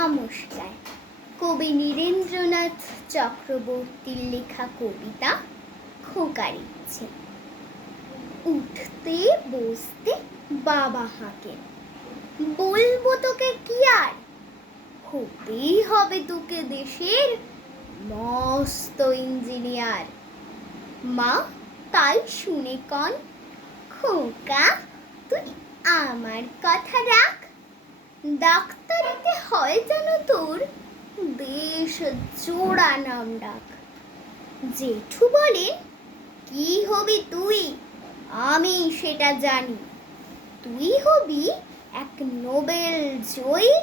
নমস্কার। কবি নীরেন্দ্রনাথ চক্রবর্তীর লেখা কবিতা খোকার ইচ্ছে। উঠতে বসতে বাবা হাঁকেন, বলবো তোকে কি আর, হতেই হবে তোকে দেশের মস্ত ইঞ্জিনিয়ার। মা তাই শুনে কন, খোকা তুই আমার কথা রাখ, ডাক্তারিতে হয় যেন তোর দেশ জোড়া নাম ডাক। জেঠু বলেন, কি হবি তুই, আমি সেটা জানি, তুই হবি এক নোবেল জয়ী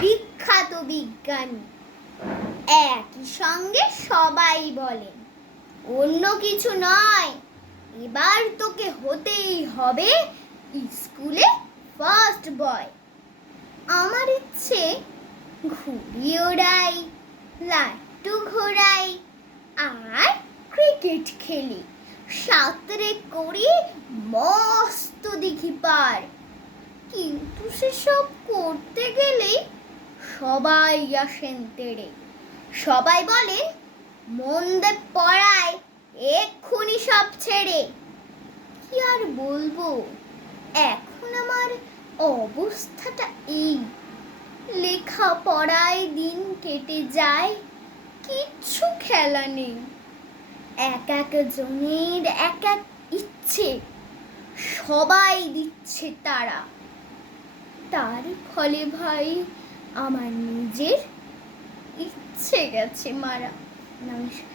বিখ্যাত বিজ্ঞানী। একই সঙ্গে সবাই বলেন, অন্য কিছু নয়, এবার তোকে হতেই হবে স্কুলে ফার্স্ট বয়। আমার ইচ্ছে ঘুড়ি ওড়াই, লাট্টু ঘোরাই, আর ক্রিকেট খেলি, সাঁতরে করি মস্ত দিঘি পার। কিন্তু সেসব করতে গেলেই সবাই আসেন তেড়ে, সবাই বলেন মন দে পড়ায়, এক্ষুনি সব ছেড়ে। কি আর বলবো, এখন আমার অবস্থাটা এই, লেখা পড়ায় দিন কেটে যায়, কিচ্ছু খেলা নেই। এক এক জনের এক এক ইচ্ছে, সবাই দিচ্ছে তারা, তার ফলে ভাই আমার নিজের ইচ্ছে গেছে মারা। নমস্কার।